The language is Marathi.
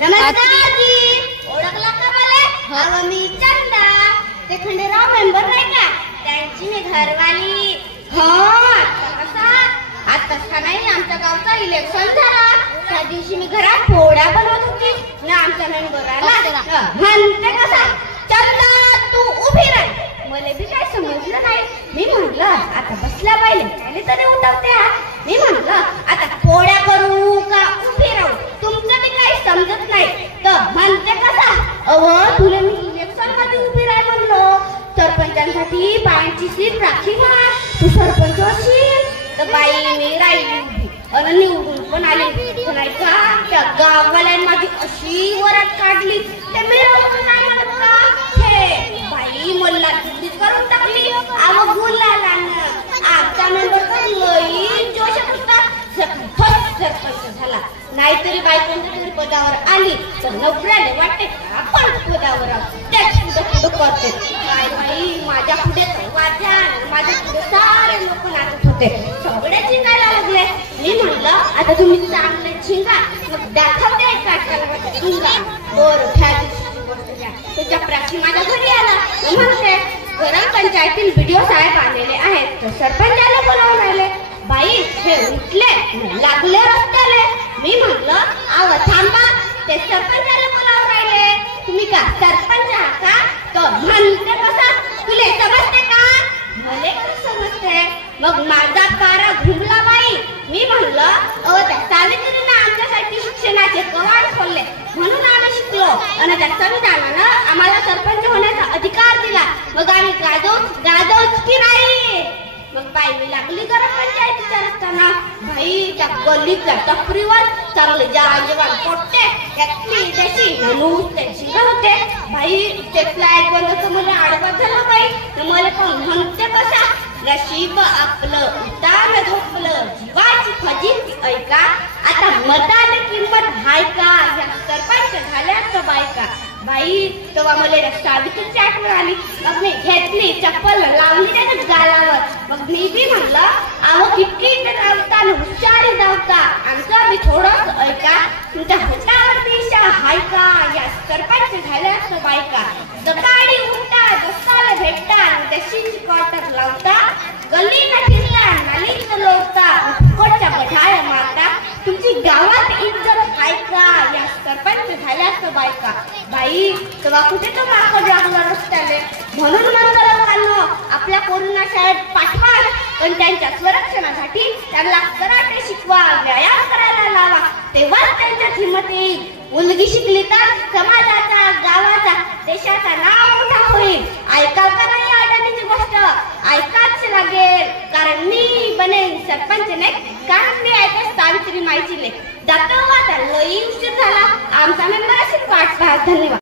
नमस्कार जी, ओळखला का मला? अहो मी चंदा, ते खंडेराव मेंबर नाही का, त्यांची मी घरवाली. आताच का नाही आमच्या गावचा इलेक्शन झाला, त्या दिवशी मी घरात पोळ्या बनवत होती ना, आमचा मेंबर आला म्हणते कसा, चंदा तू उभी राह. मला बी काय समजलं नाही. मी म्हटलं आता बसल्या पाहिजे तरी उठवते. मी म्हटलं आता पोळ्या करू का उभी राहू, तुमचं बी काही समजत नाही. तर म्हणते कसा, अव तुला मी इलेक्शन मध्ये उभी राह म्हणलो, सरपंचांसाठी बायांची सीट राखी ना, तू सरपंच असेल तर बाई मी राहिली उभी आणि निवडून पण आली. नाही का त्या गाववाल्याने माझी अशी वरात काढली, ते मिळवून नाही म्हणत का, हे बाई मला करून टाकली. अव गुलालानं आमचा नंबर तर लई जोशात होता, सरपंच झाला. नाहीतरी बायकोंच्या तरी पदावर आली तर नोकऱ्याने वाटते आपण पदावर त्याच पुढे करते. काय बाई माझ्या पुढे माझ्या पुढे सारे लोक नाचत होते, सगळे चिंगायला लागले. मी म्हणलं आता तुम्ही चांगले चिंगा, मग दाखवते चिंगा. बरं त्याच्या प्राची माझ्या घरी आला, म्हणते ग्राम पंचायतील व्हिडिओ साहेब आलेले आहेत, तर सरपंचाला बोलावून राहिले. बाई हे उठले लागले रस्त्याले. मी म्हणलं अव थांबा, ते सरपंचाला बोलावून राहिले, तुम्ही का सरपंच आहात का? तर म्हणते कसा, तुले समजते का? मले कसं समजते? मग माझा पारा घुमला बाई. मी म्हणलं अव त्या सावित्रीने आमच्यासाठी शिक्षणाचे कवाड खोलले म्हणून आम्ही शिकलो आणि त्या संविधानानं आम्हाला सरपंच होण्याचा अधिकार दिला, मग आम्ही गाजवच की नाही? मग बाई मी लागली गरम पंचायतीच्या रस्त्याना. भाई त्या गल्लीच्या टपरीवर चांगले जवान पोट्टे एकटी देशी नुसते शिंग होते. भाई तेथला एक बंद मला आडवा झाला बाई, तर मला पण म्हणते कसा, नशीब आपलं उतार झोपलं जीवाची फजिती ऐका. आता मताने किंमत हाय का, या सरपंच झाल्याच बायका. बाई तेव्हा मला सावित्रीची आठवण आली. मग मी घेतली चप्पल लावली त्याच्या गालावर. मग मी बी म्हणलं अहो किटकिट धावता हुशारी धावता, आमचं बी थोडंच ऐका. तुमच्या होटावरती इशा हाय का, या सरपंच झाल्याच बायका. सकाळी उठता जसाला भेटता, देशीची क्वार्टर लावता, गल्लीनं फिरला नालीत लोटता, फुकटच्या बठाया मारता. तुमची गावात इज्जत हाय का, या सरपंच झाल्याच बायका. बाई तेव्हा कुठे तो माकड लागला रस्त्याने, म्हणून म्हणतो लोकांना आपल्या कोरोना शाळेत पाठवा, पण त्यांच्या संरक्षणासाठी त्यांना कराटे शिकवा, व्यायाम करायला लावा, तेव्हाच त्यांच्यात हिंमत येईल. मुलगी शिकली तर समाजाचा, गावाचा, देशाचा नाव मोठा होईल. ऐकाल का नाही अडचणीची गोष्ट? ऐकाच लागेल, कारण मी बनेन सरपंच नाही, कारण मी ऐकत सावित्री माईची लेक. जातो आता लई उशीर झाला, आमचा मेंबर असेल वाट पाहत. धन्यवाद.